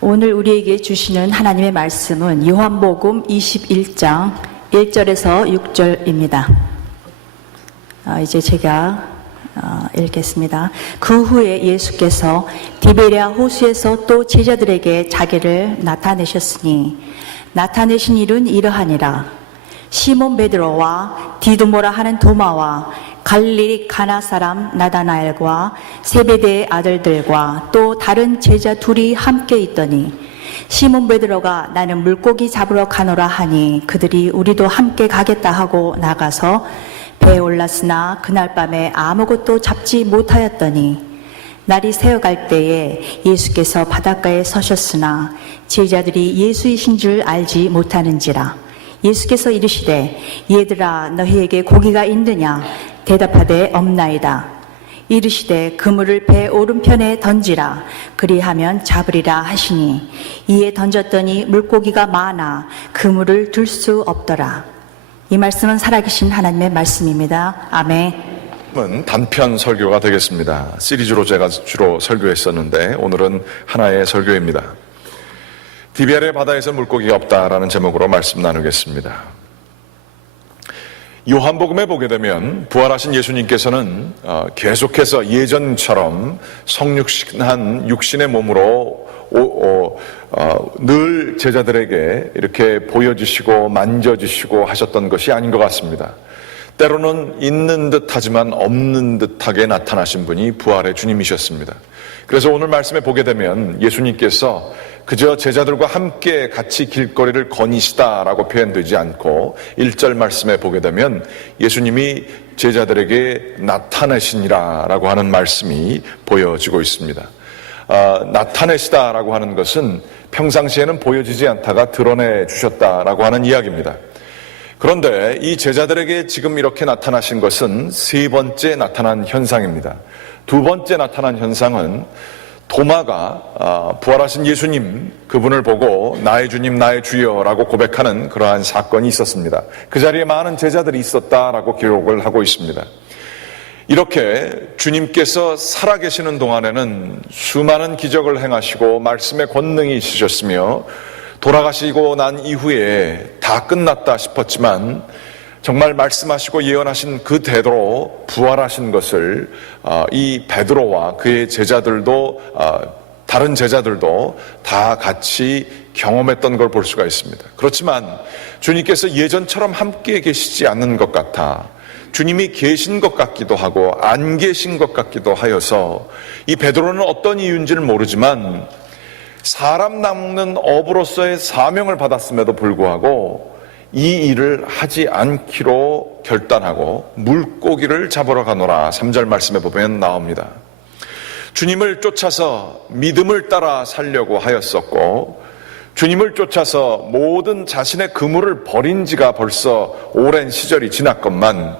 오늘 우리에게 주시는 하나님의 말씀은 요한복음 21장 1절에서 6절입니다. 이제 제가 읽겠습니다. 그 후에 예수께서 디베랴 호수에서 또 제자들에게 자기를 나타내셨으니 나타내신 일은 이러하니라. 시몬 베드로와 디두모라 하는 도마와 갈릴리 가나 사람 나다나엘과 세베대의 아들들과 또 다른 제자 둘이 함께 있더니 시몬 베드로가 나는 물고기 잡으러 가노라 하니 그들이 우리도 함께 가겠다 하고 나가서 배에 올랐으나 그날 밤에 아무것도 잡지 못하였더니 날이 새어갈 때에 예수께서 바닷가에 서셨으나 제자들이 예수이신 줄 알지 못하는지라. 예수께서 이르시되 얘들아 너희에게 고기가 있느냐? 대답하되 없나이다. 이르시되 그물을 배 오른편에 던지라. 그리하면 잡으리라 하시니 이에 던졌더니 물고기가 많아 그물을 들 수 없더라. 이 말씀은 살아계신 하나님의 말씀입니다. 아멘. 단편 설교가 되겠습니다. 시리즈로 제가 주로 설교했었는데 오늘은 하나의 설교입니다. 디베랴 바다에서 물고기가 없다라는 제목으로 말씀 나누겠습니다. 요한복음에 보게 되면 부활하신 예수님께서는 계속해서 예전처럼 성육신한 육신의 몸으로 늘 제자들에게 이렇게 보여주시고 만져주시고 하셨던 것이 아닌 것 같습니다. 때로는 있는 듯하지만 없는 듯하게 나타나신 분이 부활의 주님이셨습니다. 그래서 오늘 말씀에 보게 되면 예수님께서 그저 제자들과 함께 같이 길거리를 거니시다라고 표현되지 않고 1절 말씀에 보게 되면 예수님이 제자들에게 나타내시니라라고 하는 말씀이 보여지고 있습니다. 나타내시다라고 하는 것은 평상시에는 보여지지 않다가 드러내 주셨다라고 하는 이야기입니다. 그런데 이 제자들에게 지금 이렇게 나타나신 것은 세 번째 나타난 현상입니다. 두 번째 나타난 현상은 도마가 부활하신 예수님 그분을 보고 나의 주님 나의 주여라고 고백하는 그러한 사건이 있었습니다. 그 자리에 많은 제자들이 있었다라고 기록을 하고 있습니다. 이렇게 주님께서 살아계시는 동안에는 수많은 기적을 행하시고 말씀의 권능이 있으셨으며 돌아가시고 난 이후에 다 끝났다 싶었지만 정말 말씀하시고 예언하신 그대로 부활하신 것을 이 베드로와 그의 제자들도 다른 제자들도 다 같이 경험했던 걸 볼 수가 있습니다. 그렇지만 주님께서 예전처럼 함께 계시지 않는 것 같아 주님이 계신 것 같기도 하고 안 계신 것 같기도 하여서 이 베드로는 어떤 이유인지는 모르지만 사람 낚는 어부로서의 사명을 받았음에도 불구하고 이 일을 하지 않기로 결단하고 물고기를 잡으러 가노라 3절 말씀에 보면 나옵니다. 주님을 쫓아서 믿음을 따라 살려고 하였었고 주님을 쫓아서 모든 자신의 그물을 버린 지가 벌써 오랜 시절이 지났건만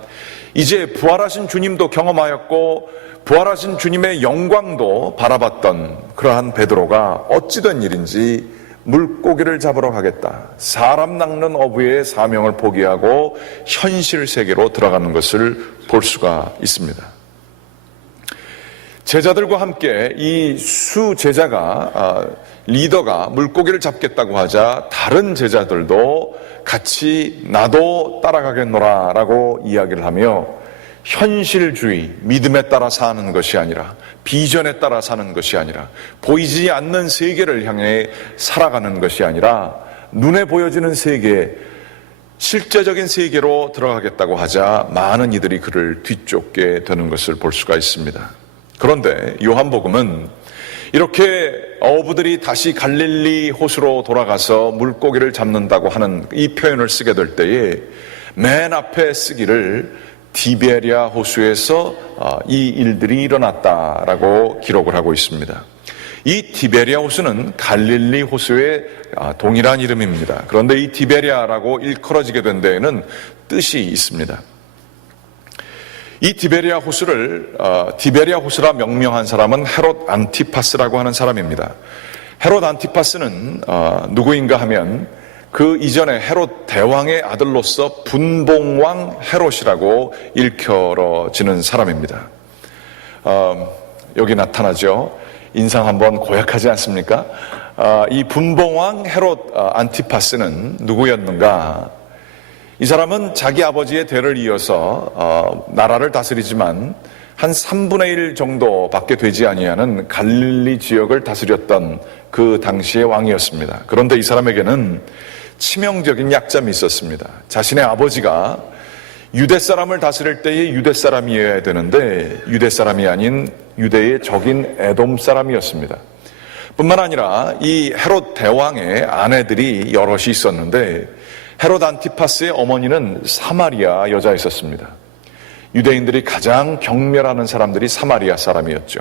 이제 부활하신 주님도 경험하였고 부활하신 주님의 영광도 바라봤던 그러한 베드로가 어찌된 일인지 물고기를 잡으러 가겠다. 사람 낚는 어부의 사명을 포기하고 현실 세계로 들어가는 것을 볼 수가 있습니다. 제자들과 함께 이 수제자가 리더가 물고기를 잡겠다고 하자 다른 제자들도 같이 나도 따라가겠노라 라고 이야기를 하며 현실주의, 믿음에 따라 사는 것이 아니라 비전에 따라 사는 것이 아니라 보이지 않는 세계를 향해 살아가는 것이 아니라 눈에 보여지는 세계, 실제적인 세계로 들어가겠다고 하자 많은 이들이 그를 뒤쫓게 되는 것을 볼 수가 있습니다. 그런데 요한복음은 이렇게 어부들이 다시 갈릴리 호수로 돌아가서 물고기를 잡는다고 하는 이 표현을 쓰게 될 때에 맨 앞에 쓰기를 디베랴 호수에서 이 일들이 일어났다라고 기록을 하고 있습니다. 이 디베랴 호수는 갈릴리 호수의 동일한 이름입니다. 그런데 이 디베랴라고 일컬어지게 된 데에는 뜻이 있습니다. 이 디베랴 호수를 디베랴 호수라 명명한 사람은 헤롯 안티파스라고 하는 사람입니다. 헤롯 안티파스는 누구인가 하면 그 이전에 헤롯 대왕의 아들로서 분봉왕 헤롯이라고 일컬어지는 사람입니다. 여기 나타나죠. 인상 한번 고약하지 않습니까? 이 분봉왕 헤롯 안티파스는 누구였는가? 이 사람은 자기 아버지의 대를 이어서 나라를 다스리지만 한 3분의 1 정도밖에 되지 아니하는 갈릴리 지역을 다스렸던 그 당시의 왕이었습니다. 그런데 이 사람에게는 치명적인 약점이 있었습니다. 자신의 아버지가 유대 사람을 다스릴 때의 유대 사람이어야 되는데 유대 사람이 아닌 유대의 적인 에돔 사람이었습니다. 뿐만 아니라 이 헤롯 대왕의 아내들이 여럿이 있었는데 헤롯 안티파스의 어머니는 사마리아 여자였었습니다. 유대인들이 가장 경멸하는 사람들이 사마리아 사람이었죠.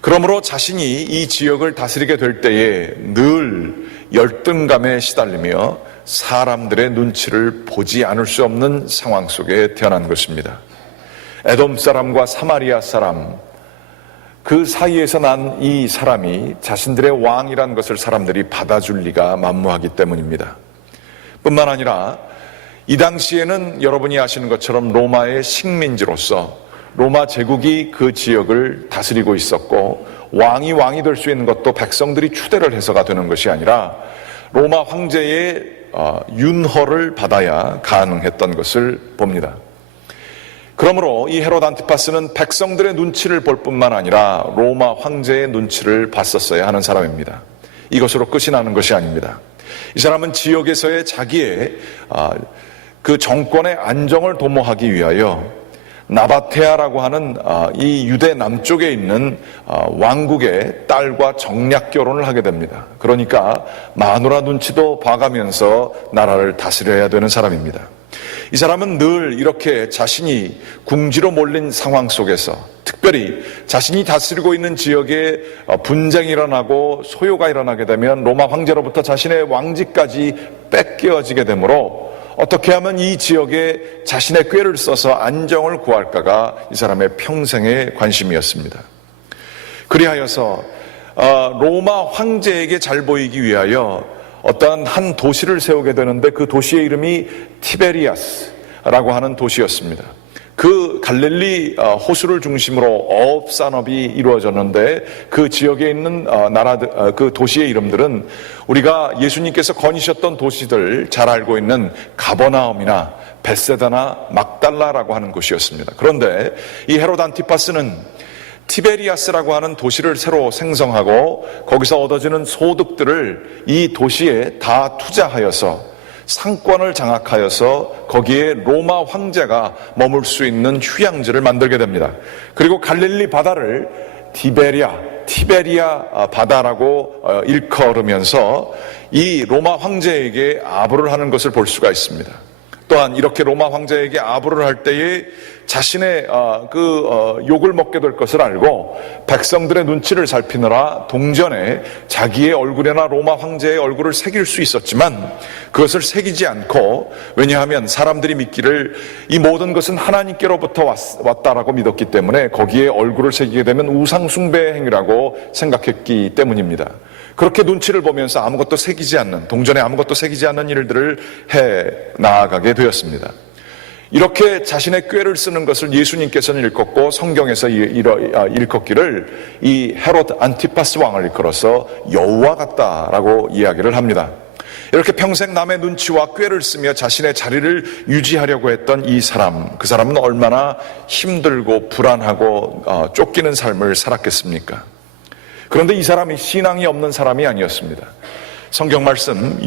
그러므로 자신이 이 지역을 다스리게 될 때에 늘 열등감에 시달리며 사람들의 눈치를 보지 않을 수 없는 상황 속에 태어난 것입니다. 에돔 사람과 사마리아 사람, 그 사이에서 난 이 사람이 자신들의 왕이란 것을 사람들이 받아줄 리가 만무하기 때문입니다. 뿐만 아니라 이 당시에는 여러분이 아시는 것처럼 로마의 식민지로서 로마 제국이 그 지역을 다스리고 있었고 왕이 될 수 있는 것도 백성들이 추대를 해서가 되는 것이 아니라 로마 황제의 윤허를 받아야 가능했던 것을 봅니다. 그러므로 이 헤롯 안티파스는 백성들의 눈치를 볼 뿐만 아니라 로마 황제의 눈치를 봤었어야 하는 사람입니다. 이것으로 끝이 나는 것이 아닙니다. 이 사람은 지역에서의 자기의 그 정권의 안정을 도모하기 위하여 나바테아라고 하는 이 유대 남쪽에 있는 왕국의 딸과 정략 결혼을 하게 됩니다. 그러니까 마누라 눈치도 봐가면서 나라를 다스려야 되는 사람입니다. 이 사람은 늘 이렇게 자신이 궁지로 몰린 상황 속에서 특별히 자신이 다스리고 있는 지역에 분쟁이 일어나고 소요가 일어나게 되면 로마 황제로부터 자신의 왕직까지 뺏겨지게 되므로 어떻게 하면 이 지역에 자신의 꾀를 써서 안정을 구할까가 이 사람의 평생의 관심이었습니다. 그리하여서 로마 황제에게 잘 보이기 위하여 어떠한 한 도시를 세우게 되는데 그 도시의 이름이 티베리아스라고 하는 도시였습니다. 그 갈릴리 호수를 중심으로 어업 산업이 이루어졌는데 그 지역에 있는 그 도시의 이름들은 우리가 예수님께서 거니셨던 도시들 잘 알고 있는 가버나움이나 벳세다나 막달라라고 하는 곳이었습니다. 그런데 이 헤롯 안티파스는 티베리아스라고 하는 도시를 새로 생성하고 거기서 얻어지는 소득들을 이 도시에 다 투자하여서 상권을 장악하여서 거기에 로마 황제가 머물 수 있는 휴양지를 만들게 됩니다. 그리고 갈릴리 바다를 티베리아 바다라고 일컬으면서 이 로마 황제에게 아부를 하는 것을 볼 수가 있습니다. 또한 이렇게 로마 황제에게 아부를 할 때에 자신의 욕을 먹게 될 것을 알고 백성들의 눈치를 살피느라 동전에 자기의 얼굴이나 로마 황제의 얼굴을 새길 수 있었지만 그것을 새기지 않고, 왜냐하면 사람들이 믿기를 이 모든 것은 하나님께로부터 왔다라고 믿었기 때문에 거기에 얼굴을 새기게 되면 우상 숭배의 행위라고 생각했기 때문입니다. 그렇게 눈치를 보면서 아무것도 새기지 않는, 동전에 아무것도 새기지 않는 일들을 해 나아가게 되었습니다. 이렇게 자신의 꾀를 쓰는 것을 예수님께서는 일컫고 성경에서 일컫기를 이 헤롯 안티파스 왕을 일컬어서 여우와 같다라고 이야기를 합니다. 이렇게 평생 남의 눈치와 꾀를 쓰며 자신의 자리를 유지하려고 했던 이 사람, 그 사람은 얼마나 힘들고 불안하고 쫓기는 삶을 살았겠습니까? 그런데 이 사람이 신앙이 없는 사람이 아니었습니다. 성경 말씀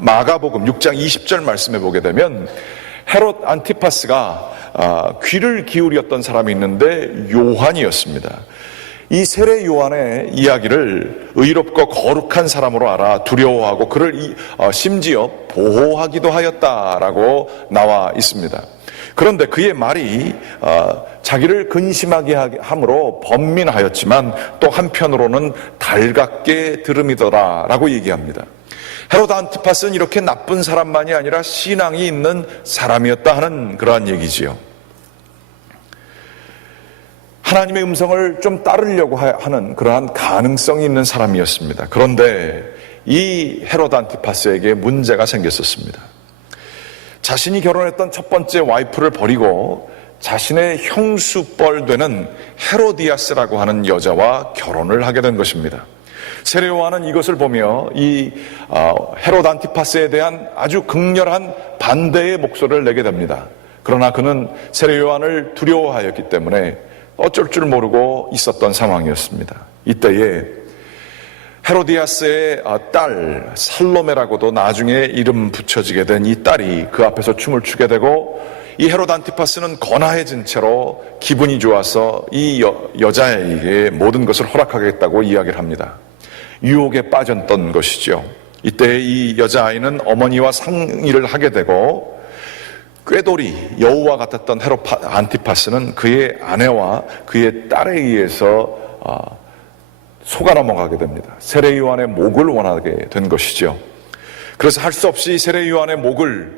마가복음 6장 20절 말씀에 보게 되면 헤롯 안티파스가 귀를 기울였던 사람이 있는데 요한이었습니다. 이 세례 요한의 이야기를 의롭고 거룩한 사람으로 알아 두려워하고 그를 심지어 보호하기도 하였다라고 나와 있습니다. 그런데 그의 말이 자기를 근심하게 함으로 번민하였지만 또 한편으로는 달갑게 들음이더라라고 얘기합니다. 헤롯 안티파스는 이렇게 나쁜 사람만이 아니라 신앙이 있는 사람이었다 하는 그러한 얘기지요. 하나님의 음성을 좀 따르려고 하는 그러한 가능성이 있는 사람이었습니다. 그런데 이 헤롯 안티파스에게 문제가 생겼었습니다. 자신이 결혼했던 첫 번째 와이프를 버리고 자신의 형수뻘 되는 헤로디아스라고 하는 여자와 결혼을 하게 된 것입니다. 세례 요한은 이것을 보며 이 헤롯 안티파스에 대한 아주 극렬한 반대의 목소리를 내게 됩니다. 그러나 그는 세례 요한을 두려워하였기 때문에 어쩔 줄 모르고 있었던 상황이었습니다. 이때에 헤로디아스의 딸 살로메라고도 나중에 이름 붙여지게 된 이 딸이 그 앞에서 춤을 추게 되고, 이 헤롯 안티파스는 거나해진 채로 기분이 좋아서 이 여자에게 모든 것을 허락하겠다고 이야기를 합니다. 유혹에 빠졌던 것이죠. 이때 이 여자아이는 어머니와 상의를 하게 되고, 꾀돌이 여우와 같았던 헤롯 안티파스는 그의 아내와 그의 딸에 의해서 속아 넘어가게 됩니다. 세례 요한의 목을 원하게 된 것이죠. 그래서 할 수 없이 세례 요한의 목을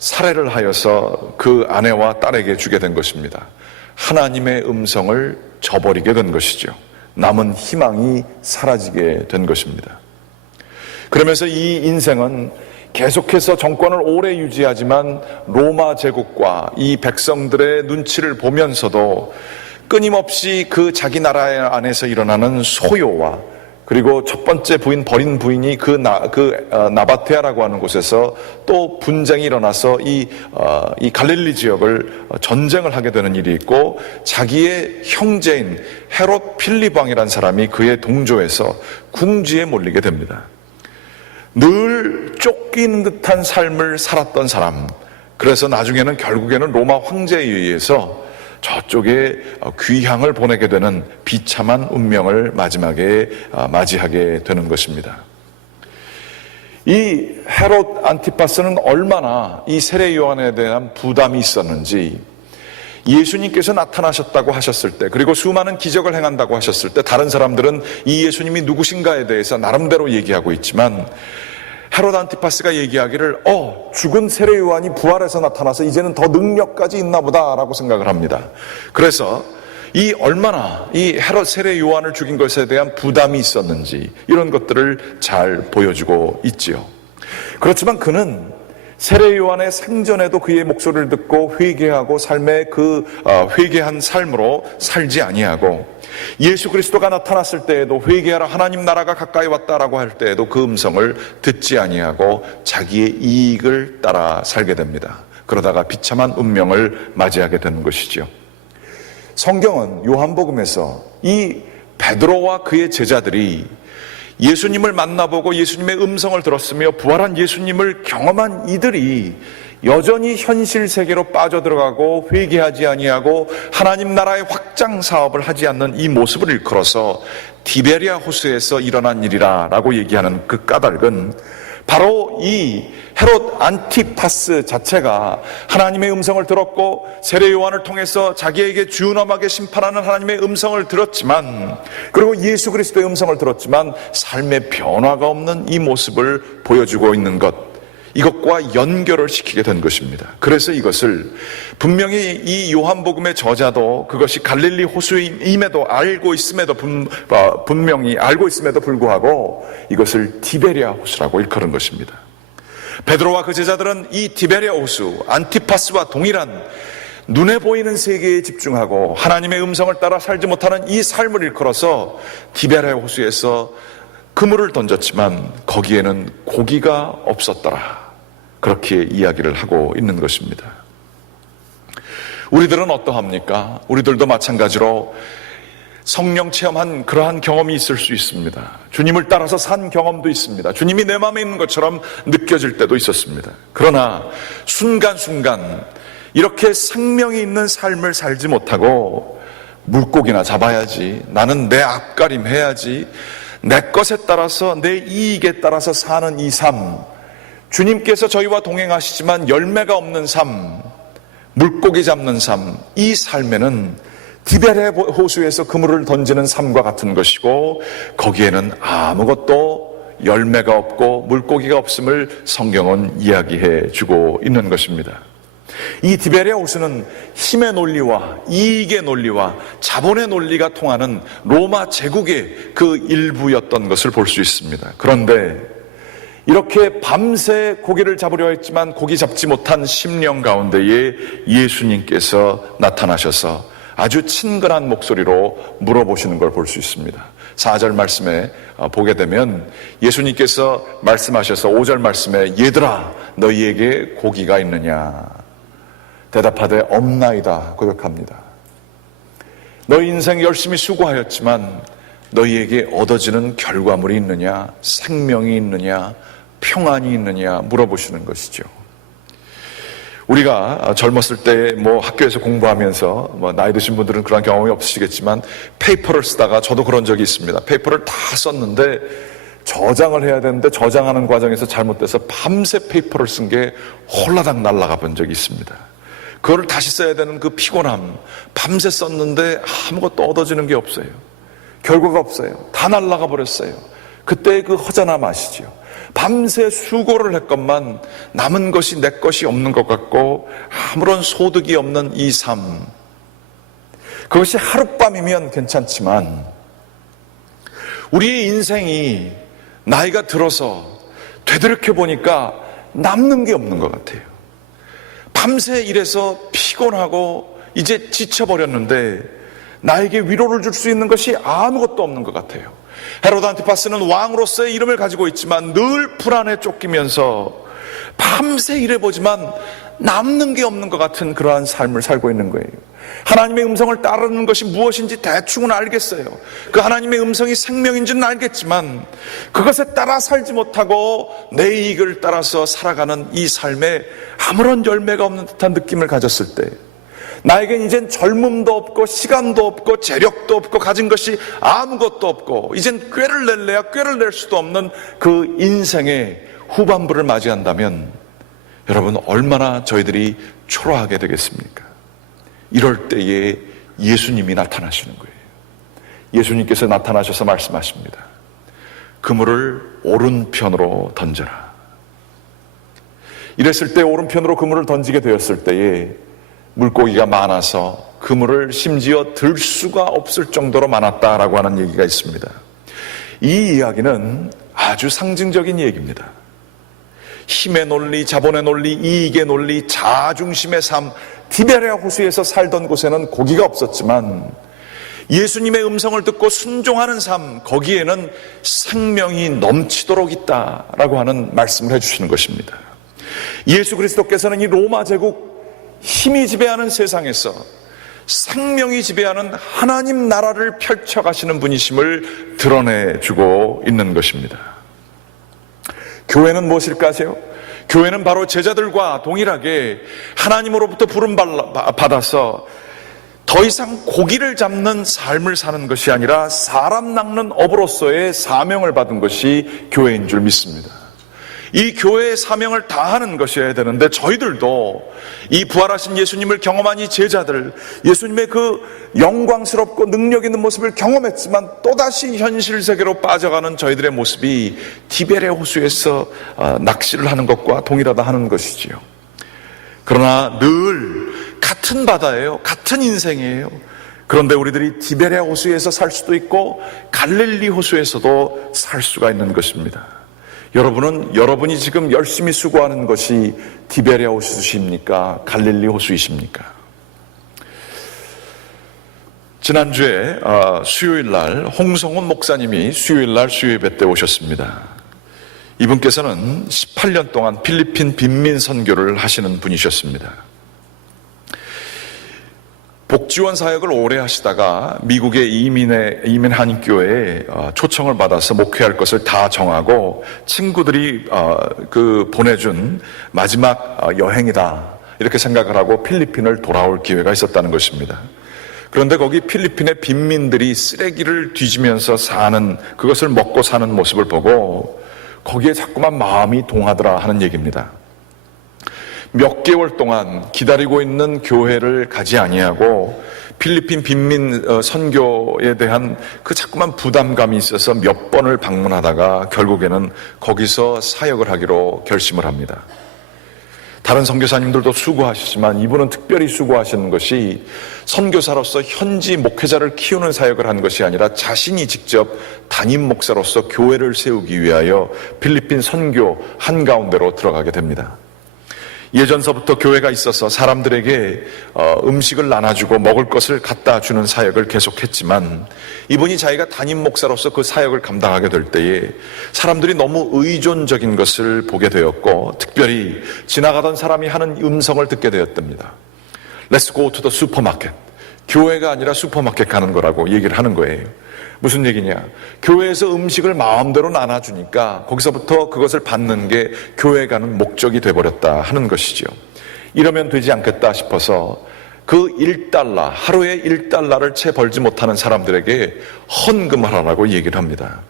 살해를 하여서 그 아내와 딸에게 주게 된 것입니다. 하나님의 음성을 저버리게 된 것이죠. 남은 희망이 사라지게 된 것입니다. 그러면서 이 인생은 계속해서 정권을 오래 유지하지만 로마 제국과 이 백성들의 눈치를 보면서도 끊임없이 그 자기 나라 안에서 일어나는 소요와, 그리고 첫 번째 부인, 버린 부인이 나바테아라고 하는 곳에서 또 분쟁이 일어나서 이 갈릴리 지역을 전쟁을 하게 되는 일이 있고, 자기의 형제인 헤롯 필립 왕이라는 사람이 그의 동조해서 궁지에 몰리게 됩니다. 늘 쫓기는 듯한 삶을 살았던 사람, 그래서 나중에는 결국에는 로마 황제에 의해서 저쪽에 귀향을 보내게 되는 비참한 운명을 마지막에 맞이하게 되는 것입니다. 이 헤롯 안티파스는 얼마나 이 세례 요한에 대한 부담이 있었는지, 예수님께서 나타나셨다고 하셨을 때, 그리고 수많은 기적을 행한다고 하셨을 때 다른 사람들은 이 예수님이 누구신가에 대해서 나름대로 얘기하고 있지만, 헤롯 안티파스가 얘기하기를 죽은 세례 요한이 부활해서 나타나서 이제는 더 능력까지 있나 보다라고 생각을 합니다. 그래서 얼마나 이 헤롯 세례 요한을 죽인 것에 대한 부담이 있었는지 이런 것들을 잘 보여주고 있지요. 그렇지만 그는 세례 요한의 생전에도 그의 목소리를 듣고 회개하고 삶의 회개한 삶으로 살지 아니하고, 예수 그리스도가 나타났을 때에도 회개하라 하나님 나라가 가까이 왔다라고 할 때에도 그 음성을 듣지 아니하고 자기의 이익을 따라 살게 됩니다. 그러다가 비참한 운명을 맞이하게 되는 것이죠. 성경은 요한복음에서 이 베드로와 그의 제자들이 예수님을 만나보고 예수님의 음성을 들었으며 부활한 예수님을 경험한 이들이 여전히 현실 세계로 빠져들어가고 회개하지 아니하고 하나님 나라의 확장 사업을 하지 않는 이 모습을 일컬어서 디베리아 호수에서 일어난 일이라고 얘기하는 그 까닭은 바로 이 헤롯 안티파스 자체가 하나님의 음성을 들었고 세례 요한을 통해서 자기에게 준엄하게 심판하는 하나님의 음성을 들었지만, 그리고 예수 그리스도의 음성을 들었지만 삶의 변화가 없는 이 모습을 보여주고 있는 것, 이것과 연결을 시키게 된 것입니다. 그래서 이것을 분명히 이 요한복음의 저자도 그것이 갈릴리 호수임에도 분명히 알고 있음에도 불구하고 이것을 디베리아 호수라고 일컬은 것입니다. 베드로와 그 제자들은 이 디베리아 호수, 안티파스와 동일한 눈에 보이는 세계에 집중하고 하나님의 음성을 따라 살지 못하는 이 삶을 일컬어서 디베리아 호수에서 그물을 던졌지만 거기에는 고기가 없었더라, 그렇게 이야기를 하고 있는 것입니다. 우리들은 어떠합니까? 우리들도 마찬가지로 성령 체험한 그러한 경험이 있을 수 있습니다. 주님을 따라서 산 경험도 있습니다. 주님이 내 마음에 있는 것처럼 느껴질 때도 있었습니다. 그러나 순간순간 이렇게 생명이 있는 삶을 살지 못하고 물고기나 잡아야지, 나는 내 앞가림 해야지, 내 것에 따라서 내 이익에 따라서 사는 이 삶, 주님께서 저희와 동행하시지만 열매가 없는 삶, 물고기 잡는 삶, 이 삶에는 디베레 호수에서 그물을 던지는 삶과 같은 것이고, 거기에는 아무것도 열매가 없고 물고기가 없음을 성경은 이야기해 주고 있는 것입니다. 이 디베레 호수는 힘의 논리와 이익의 논리와 자본의 논리가 통하는 로마 제국의 그 일부였던 것을 볼 수 있습니다. 그런데 이렇게 밤새 고기를 잡으려 했지만 고기 잡지 못한 심령 가운데에 예수님께서 나타나셔서 아주 친근한 목소리로 물어보시는 걸 볼 수 있습니다. 4절 말씀에 보게 되면 예수님께서 말씀하셔서 5절 말씀에 얘들아 너희에게 고기가 있느냐 대답하되 없나이다 고백합니다. 너희 인생 열심히 수고하였지만 너희에게 얻어지는 결과물이 있느냐, 생명이 있느냐, 평안이 있느냐 물어보시는 것이죠. 우리가 젊었을 때 학교에서 공부하면서 나이 드신 분들은 그런 경험이 없으시겠지만 페이퍼를 쓰다가 저도 그런 적이 있습니다. 페이퍼를 다 썼는데 저장을 해야 되는데 저장하는 과정에서 잘못돼서 밤새 페이퍼를 쓴 게 홀라당 날아가 본 적이 있습니다. 그거를 다시 써야 되는 그 피곤함, 밤새 썼는데 아무것도 얻어지는 게 없어요. 결과가 없어요. 다 날아가 버렸어요. 그때의 그 허전함 아시죠? 밤새 수고를 했건만 남은 것이 내 것이 없는 것 같고 아무런 소득이 없는 이 삶, 그것이 하룻밤이면 괜찮지만 우리의 인생이 나이가 들어서 되돌이켜 보니까 남는 게 없는 것 같아요. 밤새 일해서 피곤하고 이제 지쳐버렸는데 나에게 위로를 줄 수 있는 것이 아무것도 없는 것 같아요. 헤로드 안티파스는 왕으로서의 이름을 가지고 있지만 늘 불안에 쫓기면서 밤새 일해보지만 남는 게 없는 것 같은 그러한 삶을 살고 있는 거예요. 하나님의 음성을 따르는 것이 무엇인지 대충은 알겠어요. 그 하나님의 음성이 생명인지는 알겠지만 그것에 따라 살지 못하고 내 이익을 따라서 살아가는 이 삶에 아무런 열매가 없는 듯한 느낌을 가졌을 때 나에겐 이젠 젊음도 없고 시간도 없고 재력도 없고 가진 것이 아무것도 없고 이젠 꾀를 낼래야 꾀를 낼 수도 없는 그 인생의 후반부를 맞이한다면 여러분 얼마나 저희들이 초라하게 되겠습니까? 이럴 때에 예수님이 나타나시는 거예요. 예수님께서 나타나셔서 말씀하십니다. 그물을 오른편으로 던져라. 이랬을 때 오른편으로 그물을 던지게 되었을 때에 물고기가 많아서 그물을 심지어 들 수가 없을 정도로 많았다라고 하는 얘기가 있습니다. 이 이야기는 아주 상징적인 얘기입니다. 힘의 논리, 자본의 논리, 이익의 논리, 자아중심의 삶, 디베랴 호수에서 살던 곳에는 고기가 없었지만 예수님의 음성을 듣고 순종하는 삶, 거기에는 생명이 넘치도록 있다라고 하는 말씀을 해주시는 것입니다. 예수 그리스도께서는 이 로마 제국 힘이 지배하는 세상에서 생명이 지배하는 하나님 나라를 펼쳐가시는 분이심을 드러내주고 있는 것입니다. 교회는 무엇일까 하세요? 교회는 바로 제자들과 동일하게 하나님으로부터 부름받아서 더 이상 고기를 잡는 삶을 사는 것이 아니라 사람 낚는 업으로서의 사명을 받은 것이 교회인 줄 믿습니다. 이 교회의 사명을 다하는 것이어야 되는데 저희들도 이 부활하신 예수님을 경험한 이 제자들, 예수님의 그 영광스럽고 능력 있는 모습을 경험했지만 또다시 현실 세계로 빠져가는 저희들의 모습이 디베랴 호수에서 낚시를 하는 것과 동일하다 하는 것이지요. 그러나 늘 같은 바다예요. 같은 인생이에요. 그런데 우리들이 디베랴 호수에서 살 수도 있고 갈릴리 호수에서도 살 수가 있는 것입니다. 여러분이 지금 열심히 수고하는 것이 디베랴 호수이십니까? 갈릴리 호수이십니까? 지난주에 수요일날 홍성훈 목사님이 수요일날 수요예배 때 오셨습니다. 이분께서는 18년 동안 필리핀 빈민 선교를 하시는 분이셨습니다. 복지원 사역을 오래 하시다가 미국의 이민 한인교회에 초청을 받아서 목회할 것을 다 정하고 친구들이 보내준 마지막 여행이다 이렇게 생각을 하고 필리핀을 돌아올 기회가 있었다는 것입니다. 그런데 거기 필리핀의 빈민들이 쓰레기를 뒤지면서 사는, 그것을 먹고 사는 모습을 보고 거기에 자꾸만 마음이 동하더라 하는 얘기입니다. 몇 개월 동안 기다리고 있는 교회를 가지 아니하고 필리핀 빈민 선교에 대한 그 자꾸만 부담감이 있어서 몇 번을 방문하다가 결국에는 거기서 사역을 하기로 결심을 합니다. 다른 선교사님들도 수고하시지만 이분은 특별히 수고하시는 것이 선교사로서 현지 목회자를 키우는 사역을 한 것이 아니라 자신이 직접 담임 목사로서 교회를 세우기 위하여 필리핀 선교 한가운데로 들어가게 됩니다. 예전서부터 교회가 있어서 사람들에게 음식을 나눠주고 먹을 것을 갖다 주는 사역을 계속했지만 이분이 자기가 담임 목사로서 그 사역을 감당하게 될 때에 사람들이 너무 의존적인 것을 보게 되었고 특별히 지나가던 사람이 하는 음성을 듣게 되었답니다. Let's go to the supermarket. 교회가 아니라 슈퍼마켓 가는 거라고 얘기를 하는 거예요. 무슨 얘기냐? 교회에서 음식을 마음대로 나눠주니까 거기서부터 그것을 받는 게 교회 가는 목적이 돼버렸다 하는 것이죠. 이러면 되지 않겠다 싶어서 그 1달러, 하루에 1달러를 채 벌지 못하는 사람들에게 헌금을 하라고 얘기를 합니다.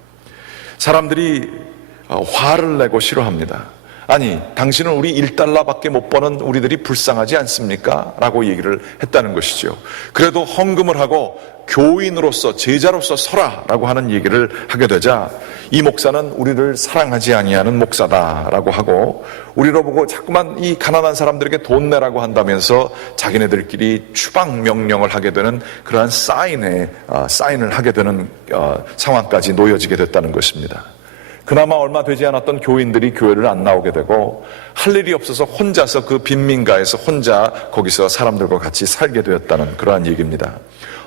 사람들이 화를 내고 싫어합니다. 아니, 당신은 우리 1달러밖에 못 버는 우리들이 불쌍하지 않습니까? 라고 얘기를 했다는 것이죠. 그래도 헌금을 하고 교인으로서 제자로서 서라 라고 하는 얘기를 하게 되자 이 목사는 우리를 사랑하지 아니하는 목사다라고 하고 우리로 보고 자꾸만 이 가난한 사람들에게 돈 내라고 한다면서 자기네들끼리 추방 명령을 하게 되는 그러한 사인을 하게 되는 상황까지 놓여지게 됐다는 것입니다. 그나마 얼마 되지 않았던 교인들이 교회를 안 나오게 되고 할 일이 없어서 혼자서 그 빈민가에서 혼자 거기서 사람들과 같이 살게 되었다는 그러한 얘기입니다.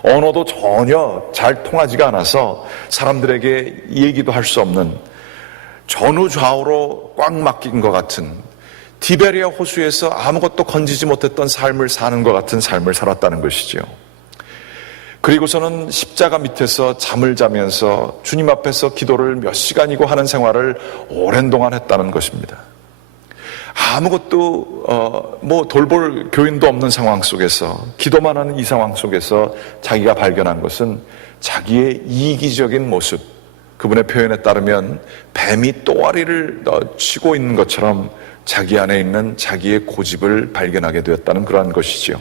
언어도 전혀 잘 통하지가 않아서 사람들에게 얘기도 할 수 없는 전후좌우로 꽉 막힌 것 같은 티베리아 호수에서 아무것도 건지지 못했던 삶을 사는 것 같은 삶을 살았다는 것이죠. 그리고서는 십자가 밑에서 잠을 자면서 주님 앞에서 기도를 몇 시간이고 하는 생활을 오랜 동안 했다는 것입니다. 아무것도 돌볼 교인도 없는 상황 속에서 기도만 하는 이 상황 속에서 자기가 발견한 것은 자기의 이기적인 모습, 그분의 표현에 따르면 뱀이 또아리를 치고 있는 것처럼 자기 안에 있는 자기의 고집을 발견하게 되었다는 그러한 것이죠.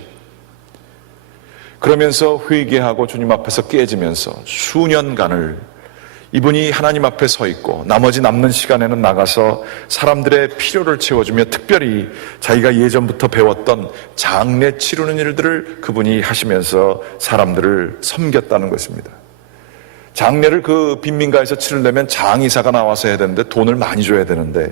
그러면서 회개하고 주님 앞에서 깨지면서 수년간을 이분이 하나님 앞에 서 있고 나머지 남는 시간에는 나가서 사람들의 필요를 채워주며 특별히 자기가 예전부터 배웠던 장례 치르는 일들을 그분이 하시면서 사람들을 섬겼다는 것입니다. 장례를 그 빈민가에서 치르려면 장의사가 나와서 해야 되는데 돈을 많이 줘야 되는데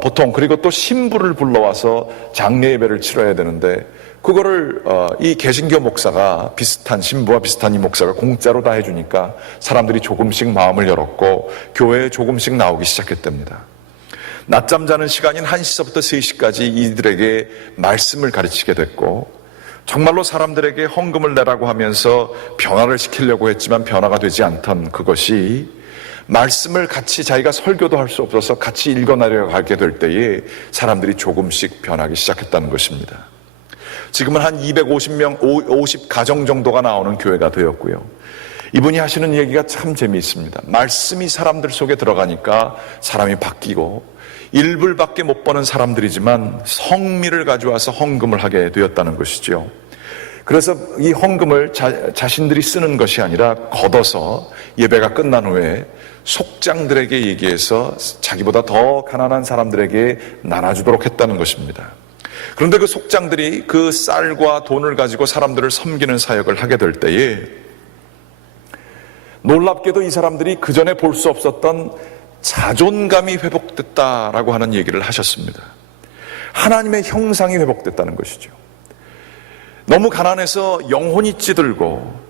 보통 그리고 또 신부를 불러와서 장례 예배를 치러야 되는데 그거를 이 개신교 목사가 비슷한 신부와 비슷한 이 목사가 공짜로 다 해주니까 사람들이 조금씩 마음을 열었고 교회에 조금씩 나오기 시작했답니다. 낮잠 자는 시간인 1시서부터 3시까지 이들에게 말씀을 가르치게 됐고 정말로 사람들에게 헌금을 내라고 하면서 변화를 시키려고 했지만 변화가 되지 않던 그것이 말씀을 같이 자기가 설교도 할 수 없어서 같이 읽어나려고 하게 될 때에 사람들이 조금씩 변하기 시작했다는 것입니다. 지금은 한 250명, 50가정 정도가 나오는 교회가 되었고요. 이분이 하시는 얘기가 참 재미있습니다. 말씀이 사람들 속에 들어가니까 사람이 바뀌고 일불밖에 못 버는 사람들이지만 성미를 가져와서 헌금을 하게 되었다는 것이죠. 그래서 이 헌금을 자신들이 쓰는 것이 아니라 걷어서 예배가 끝난 후에 속장들에게 얘기해서 자기보다 더 가난한 사람들에게 나눠주도록 했다는 것입니다. 그런데 그 속장들이 그 쌀과 돈을 가지고 사람들을 섬기는 사역을 하게 될 때에 놀랍게도 이 사람들이 그전에 볼 수 없었던 자존감이 회복됐다라고 하는 얘기를 하셨습니다. 하나님의 형상이 회복됐다는 것이죠. 너무 가난해서 영혼이 찌들고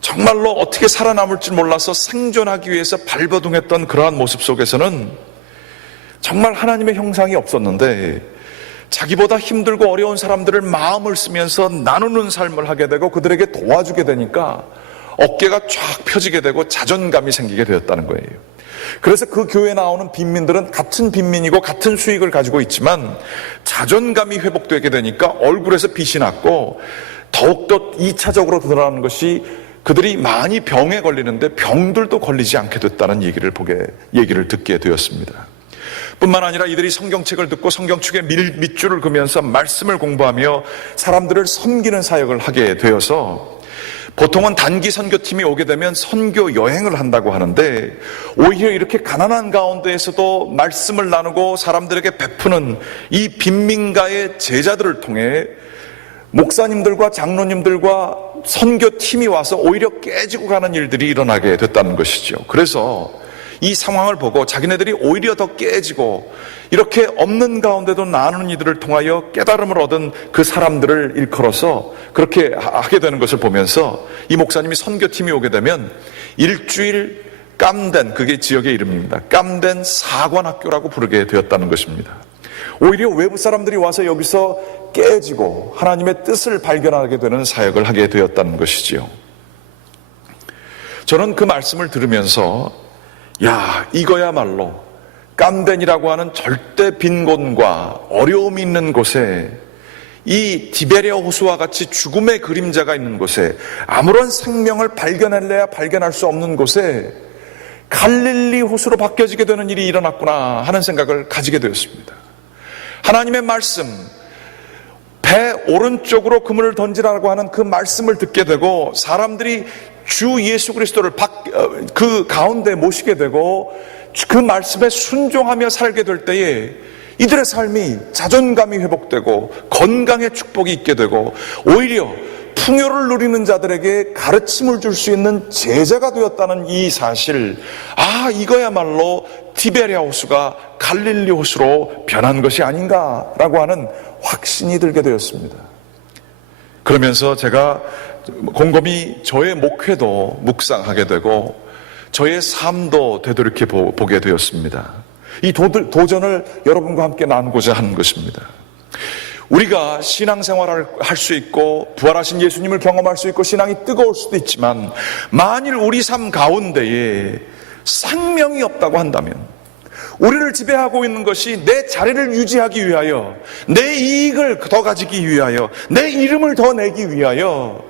정말로 어떻게 살아남을지 몰라서 생존하기 위해서 발버둥했던 그러한 모습 속에서는 정말 하나님의 형상이 없었는데 자기보다 힘들고 어려운 사람들을 마음을 쓰면서 나누는 삶을 하게 되고 그들에게 도와주게 되니까 어깨가 쫙 펴지게 되고 자존감이 생기게 되었다는 거예요. 그래서 그 교회에 나오는 빈민들은 같은 빈민이고 같은 수익을 가지고 있지만 자존감이 회복되게 되니까 얼굴에서 빛이 났고 더욱더 2차적으로 드러나는 것이 그들이 많이 병에 걸리는데 병들도 걸리지 않게 됐다는 얘기를 듣게 되었습니다. 뿐만 아니라 이들이 성경책을 듣고 성경책에 밑줄을 그면서 말씀을 공부하며 사람들을 섬기는 사역을 하게 되어서 보통은 단기 선교팀이 오게 되면 선교 여행을 한다고 하는데 오히려 이렇게 가난한 가운데에서도 말씀을 나누고 사람들에게 베푸는 이 빈민가의 제자들을 통해 목사님들과 장로님들과 선교팀이 와서 오히려 깨지고 가는 일들이 일어나게 됐다는 것이죠. 그래서 이 상황을 보고 자기네들이 오히려 더 깨지고 이렇게 없는 가운데도 나누는 이들을 통하여 깨달음을 얻은 그 사람들을 일컬어서 그렇게 하게 되는 것을 보면서 이 목사님이 선교팀이 오게 되면 일주일 깜된, 그게 지역의 이름입니다. 깜된 사관학교라고 부르게 되었다는 것입니다. 오히려 외부 사람들이 와서 여기서 깨지고 하나님의 뜻을 발견하게 되는 사역을 하게 되었다는 것이지요. 저는 그 말씀을 들으면서 야, 이거야말로 깜덴이라고 하는 절대 빈곤과 어려움이 있는 곳에 이 디베리아 호수와 같이 죽음의 그림자가 있는 곳에 아무런 생명을 발견할래야 발견할 수 없는 곳에 갈릴리 호수로 바뀌어지게 되는 일이 일어났구나 하는 생각을 가지게 되었습니다. 하나님의 말씀, 배 오른쪽으로 그물을 던지라고 하는 그 말씀을 듣게 되고 사람들이 주 예수 그리스도를 그 가운데 모시게 되고 그 말씀에 순종하며 살게 될 때에 이들의 삶이 자존감이 회복되고 건강의 축복이 있게 되고 오히려 풍요를 누리는 자들에게 가르침을 줄 수 있는 제자가 되었다는 이 사실, 이거야말로 디베리아 호수가 갈릴리 호수로 변한 것이 아닌가라고 하는 확신이 들게 되었습니다. 그러면서 제가 곰곰이 저의 목회도 묵상하게 되고 저의 삶도 되돌이켜 보게 되었습니다. 이 도전을 여러분과 함께 나누고자 하는 것입니다. 우리가 신앙생활을 할 수 있고 부활하신 예수님을 경험할 수 있고 신앙이 뜨거울 수도 있지만 만일 우리 삶 가운데에 생명이 없다고 한다면 우리를 지배하고 있는 것이 내 자리를 유지하기 위하여 내 이익을 더 가지기 위하여 내 이름을 더 내기 위하여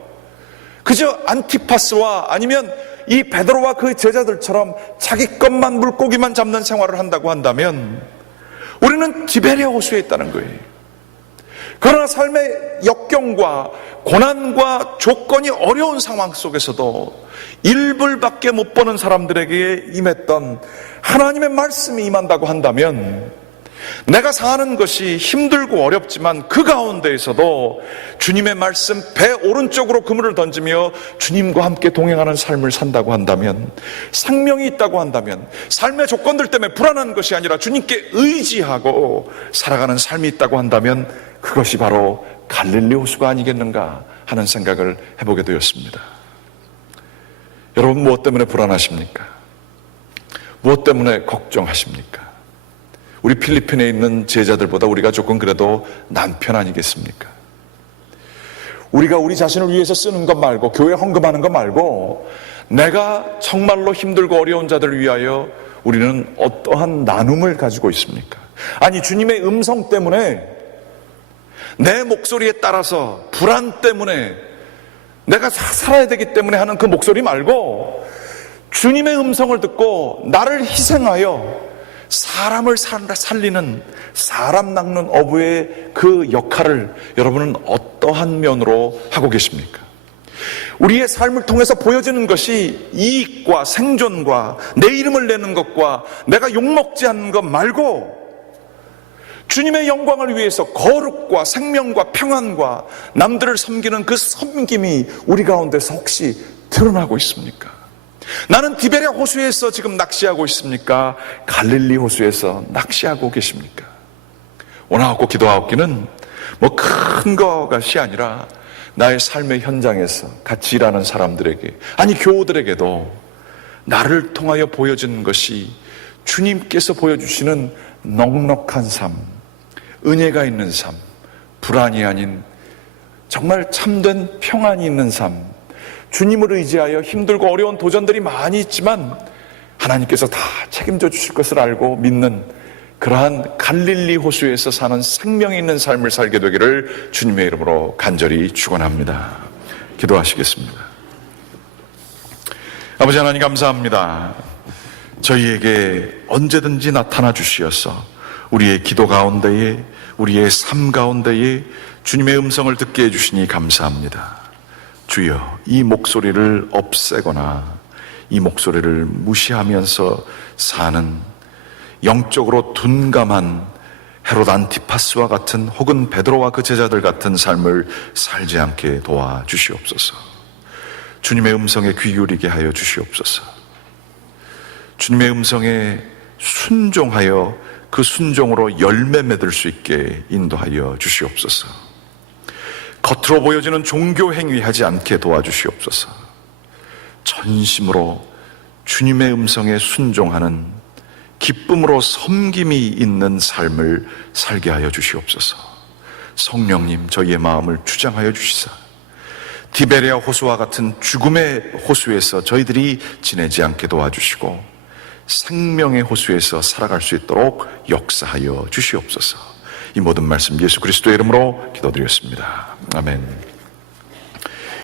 그저 안티파스와 아니면 이 베드로와 그 제자들처럼 자기 것만 물고기만 잡는 생활을 한다고 한다면 우리는 디베리아 호수에 있다는 거예요. 그러나 삶의 역경과 고난과 조건이 어려운 상황 속에서도 일불밖에 못 보는 사람들에게 임했던 하나님의 말씀이 임한다고 한다면 내가 사는 것이 힘들고 어렵지만 그 가운데에서도 주님의 말씀 배 오른쪽으로 그물을 던지며 주님과 함께 동행하는 삶을 산다고 한다면 생명이 있다고 한다면 삶의 조건들 때문에 불안한 것이 아니라 주님께 의지하고 살아가는 삶이 있다고 한다면 그것이 바로 갈릴리 호수가 아니겠는가 하는 생각을 해보게 되었습니다. 여러분 무엇 때문에 불안하십니까? 무엇 때문에 걱정하십니까? 우리 필리핀에 있는 제자들보다 우리가 조금 그래도 남편 아니겠습니까? 우리가 우리 자신을 위해서 쓰는 것 말고 교회 헌금하는 것 말고 내가 정말로 힘들고 어려운 자들을 위하여 우리는 어떠한 나눔을 가지고 있습니까? 아니 주님의 음성 때문에 내 목소리에 따라서 불안 때문에 내가 살아야 되기 때문에 하는 그 목소리 말고 주님의 음성을 듣고 나를 희생하여 사람을 살리는 사람 낚는 어부의 그 역할을 여러분은 어떠한 면으로 하고 계십니까? 우리의 삶을 통해서 보여지는 것이 이익과 생존과 내 이름을 내는 것과 내가 욕먹지 않는 것 말고 주님의 영광을 위해서 거룩과 생명과 평안과 남들을 섬기는 그 섬김이 우리 가운데서 혹시 드러나고 있습니까? 나는 디베리아 호수에서 지금 낚시하고 있습니까? 갈릴리 호수에서 낚시하고 계십니까? 원하고 기도하옵기는 뭐 큰 것이 아니라 나의 삶의 현장에서 같이 일하는 사람들에게 아니 교우들에게도 나를 통하여 보여지는 것이 주님께서 보여주시는 넉넉한 삶, 은혜가 있는 삶, 불안이 아닌 정말 참된 평안이 있는 삶, 주님을 의지하여 힘들고 어려운 도전들이 많이 있지만 하나님께서 다 책임져 주실 것을 알고 믿는 그러한 갈릴리 호수에서 사는 생명이 있는 삶을 살게 되기를 주님의 이름으로 간절히 축원합니다. 기도하시겠습니다. 아버지 하나님 감사합니다. 저희에게 언제든지 나타나 주시어서 우리의 기도 가운데에 우리의 삶 가운데에 주님의 음성을 듣게 해주시니 감사합니다. 주여, 이 목소리를 없애거나 이 목소리를 무시하면서 사는 영적으로 둔감한 헤롯 안티파스와 같은, 혹은 베드로와 그 제자들 같은 삶을 살지 않게 도와주시옵소서. 주님의 음성에 귀 기울이게 하여 주시옵소서. 주님의 음성에 순종하여 그 순종으로 열매 맺을 수 있게 인도하여 주시옵소서. 겉으로 보여지는 종교 행위하지 않게 도와주시옵소서. 전심으로 주님의 음성에 순종하는, 기쁨으로 섬김이 있는 삶을 살게 하여 주시옵소서. 성령님, 저희의 마음을 주장하여 주시사 디베레아 호수와 같은 죽음의 호수에서 저희들이 지내지 않게 도와주시고 생명의 호수에서 살아갈 수 있도록 역사하여 주시옵소서. 이 모든 말씀 예수 그리스도의 이름으로 기도드렸습니다. 아멘.